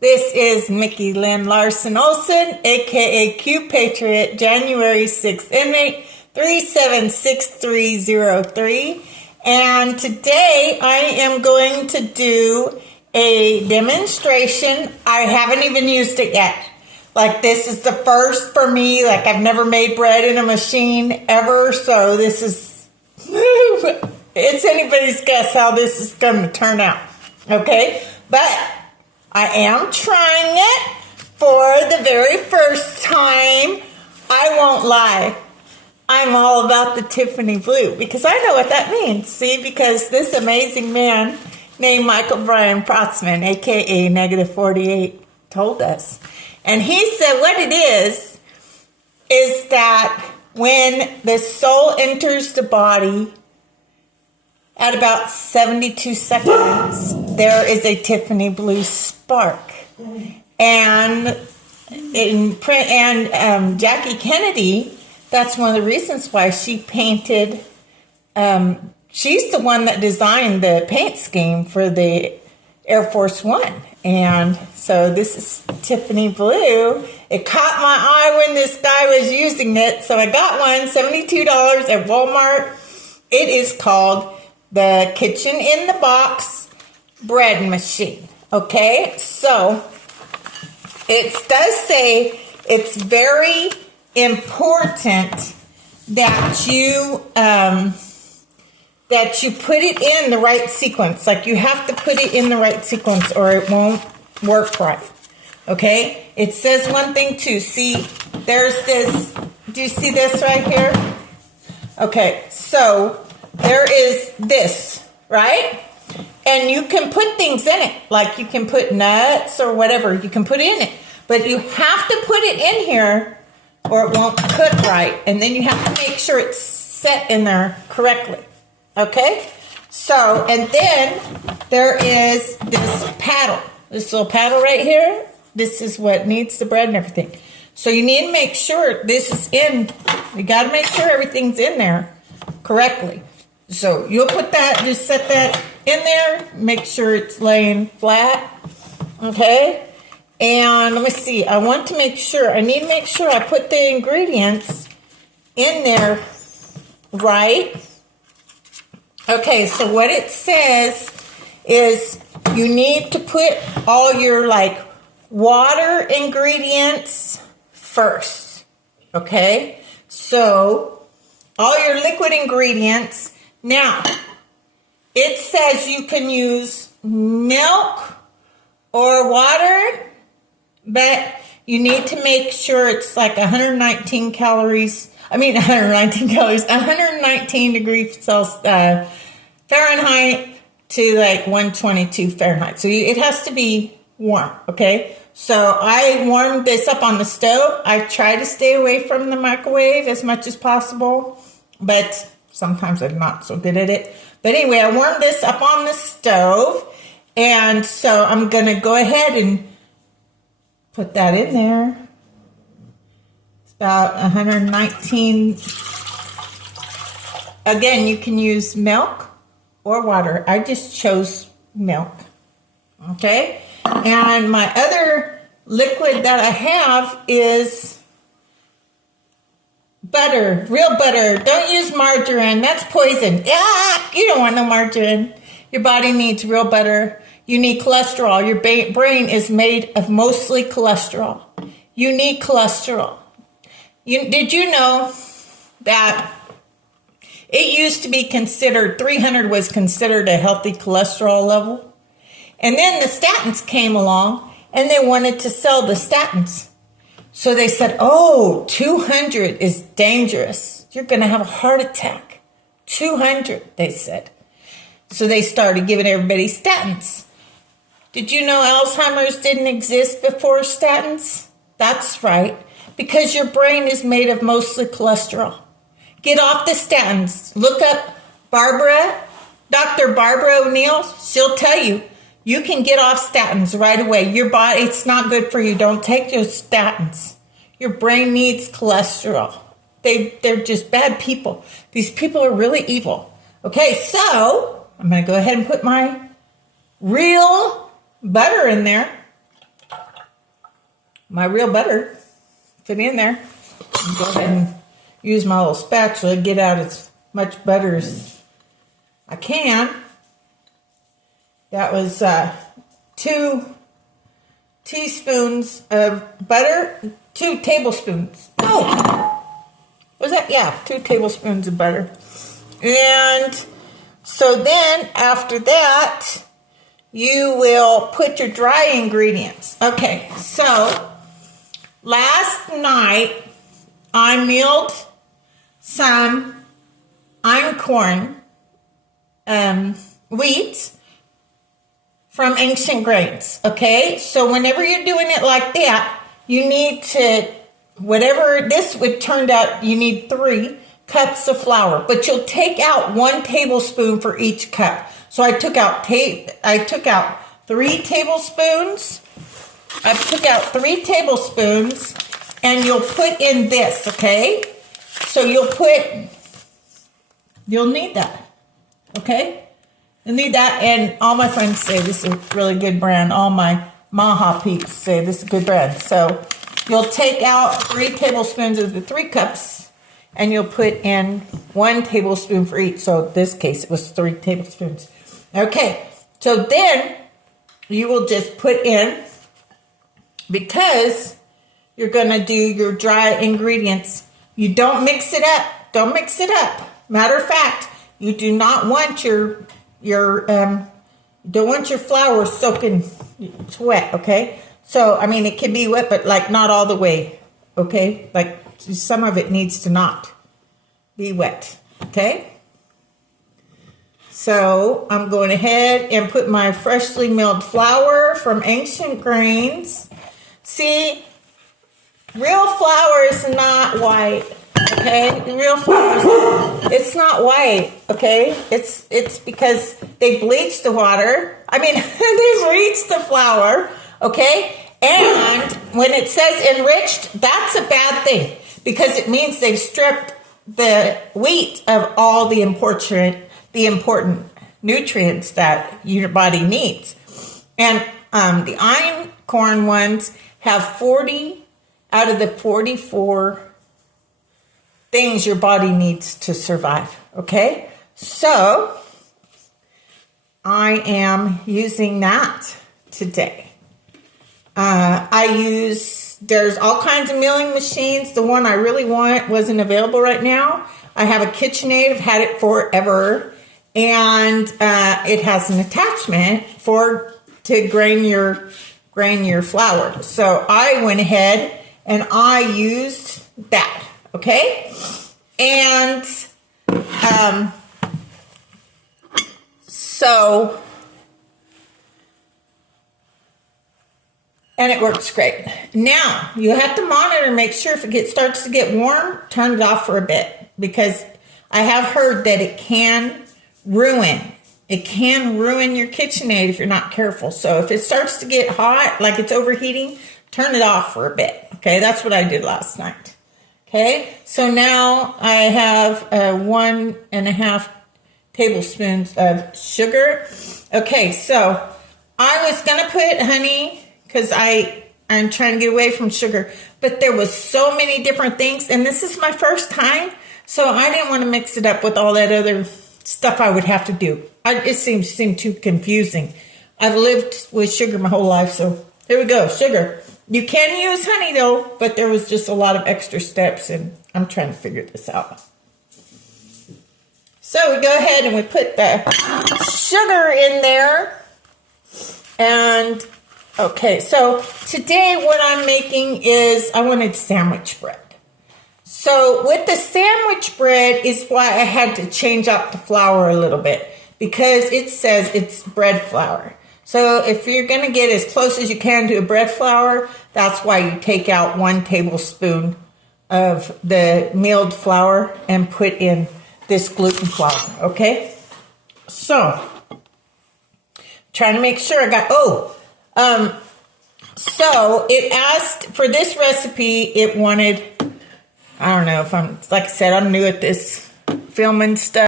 This is Micki Lynn Larson-Olson, aka QPATRIOT, January 6th inmate 376303. And today I am going to do a demonstration. I haven't even used it yet. Like, this is the first for me. Like, I've never made bread in a machine ever. So this is, it's anybody's guess how this is going to turn out. Okay? But I am trying it for the very first time. I won't lie. I'm all about the Tiffany blue because I know what that means. See, because this amazing man named Michael Brian Protzman, aka -48, told us. And he said what it is that when the soul enters the body at about 72 seconds, there is a Tiffany blue spark. And Jackie Kennedy, that's one of the reasons why she painted, she's the one that designed the paint scheme for the Air Force One. And so this is Tiffany blue. It caught my eye when this guy was using it. So I got one, $72 at Walmart. It is called the Kitchen in the Box bread machine. Okay, so it does say it's very important that you put it in the right sequence. Like, you have to put it in the right sequence or it won't work right. Okay, it says one thing too. See, there's this. Do you see this right here? Okay, so there is this, right? And you can put things in it, like you can put nuts or whatever you can put in it. But you have to put it in here or it won't cook right. And then you have to make sure it's set in there correctly. Okay? So, and then there is this paddle. This little paddle right here. This is what kneads the bread and everything. So you need to make sure this is in. You got to make sure everything's in there correctly. So you'll put that, just set that in there, make sure it's laying flat, okay? And let me see, I need to make sure I put the ingredients in there right. Okay, so what it says is you need to put all your, like, water ingredients first, okay? So all your liquid ingredients. Now, it says you can use milk or water, but you need to make sure it's like 119 degrees Celsius, Fahrenheit to like 122 Fahrenheit. So it has to be warm, okay? So I warmed this up on the stove. I try to stay away from the microwave as much as possible, but sometimes I'm not so good at it. But anyway, I warmed this up on the stove. And so I'm going to go ahead and put that in there. It's about 119. Again, you can use milk or water. I just chose milk. Okay? And my other liquid that I have is butter, real butter. Don't use margarine. That's poison. You don't want no margarine. Your body needs real butter. You need cholesterol. Your brain is made of mostly cholesterol. You need cholesterol. Did you know that it used to be considered, 300 was considered a healthy cholesterol level? And then the statins came along and they wanted to sell the statins. So they said, oh, 200 is dangerous. You're going to have a heart attack. 200, they said. So they started giving everybody statins. Did you know Alzheimer's didn't exist before statins? That's right, because your brain is made of mostly cholesterol. Get off the statins. Look up Dr. Barbara O'Neill. She'll tell you. You can get off statins right away. Your body, it's not good for you. Don't take your statins. Your brain needs cholesterol. They're just bad people. These people are really evil. Okay, so I'm going to go ahead and put my real butter in there. my real butter, fit in there. Go ahead and use my little spatula, get out as much butter as I can. That was 2 teaspoons of butter, 2 tablespoons. Oh, was that? Yeah, 2 tablespoons of butter. And so then after that, you will put your dry ingredients. Okay, so last night I milled some einkorn wheat from Ancient Grains. Okay, so whenever you're doing it like that, you need to, whatever this would turn out, you need 3 cups of flour, but you'll take out 1 tablespoon for each cup. So I took out 3 tablespoons. I took out 3 tablespoons, and you'll put in this, okay? So you'll need that, okay? You'll need that, and all my friends say this is a really good brand. All my Maha peeps say this is a good brand. So you'll take out 3 tablespoons of the 3 cups, and you'll put in 1 tablespoon for each. So in this case, it was 3 tablespoons. Okay, so then you will just put in, because you're going to do your dry ingredients, you don't mix it up. Don't mix it up. Matter of fact, you do not want your flour soaking wet, okay? So, I mean, it can be wet, but like not all the way, okay? Like some of it needs to not be wet, okay? So I'm going ahead and put my freshly milled flour from Ancient Grains. See, real flour is not white, okay? Real flour, it's not white, okay? It's because they bleached the water. I mean, they bleached the flour, okay? And when it says enriched, that's a bad thing, because it means they've stripped the wheat of all the important nutrients that your body needs. And the einkorn ones have 40 out of the 44 things your body needs to survive, okay? So I am using that today. There's all kinds of milling machines. The one I really want wasn't available right now. I have a KitchenAid. I've had it forever. And it has an attachment to grain your flour. So I went ahead and I used that, okay? And and it works great. Now, you have to monitor, make sure if it starts to get warm, turn it off for a bit, because I have heard that it can ruin your KitchenAid if you're not careful. So if it starts to get hot, like it's overheating, turn it off for a bit. Okay, that's what I did last night. Okay, so now I have 1.5 tablespoons of sugar. Okay, so I was gonna put honey because I'm trying to get away from sugar, but there was so many different things, and this is my first time, so I didn't want to mix it up with all that other stuff I would have to do. It seemed too confusing. I've lived with sugar my whole life, so here we go, sugar. You can use honey though, but there was just a lot of extra steps, and I'm trying to figure this out. So we go ahead and we put the sugar in there. And okay, so today what I'm making is, I wanted sandwich bread. So with the sandwich bread is why I had to change up the flour a little bit, because it says it's bread flour. So if you're going to get as close as you can to a bread flour, that's why you take out 1 tablespoon of the milled flour and put in this gluten flour, okay? So, trying to make sure I got, so it asked, for this recipe, it wanted, I don't know if like I said, I'm new at this filming stuff.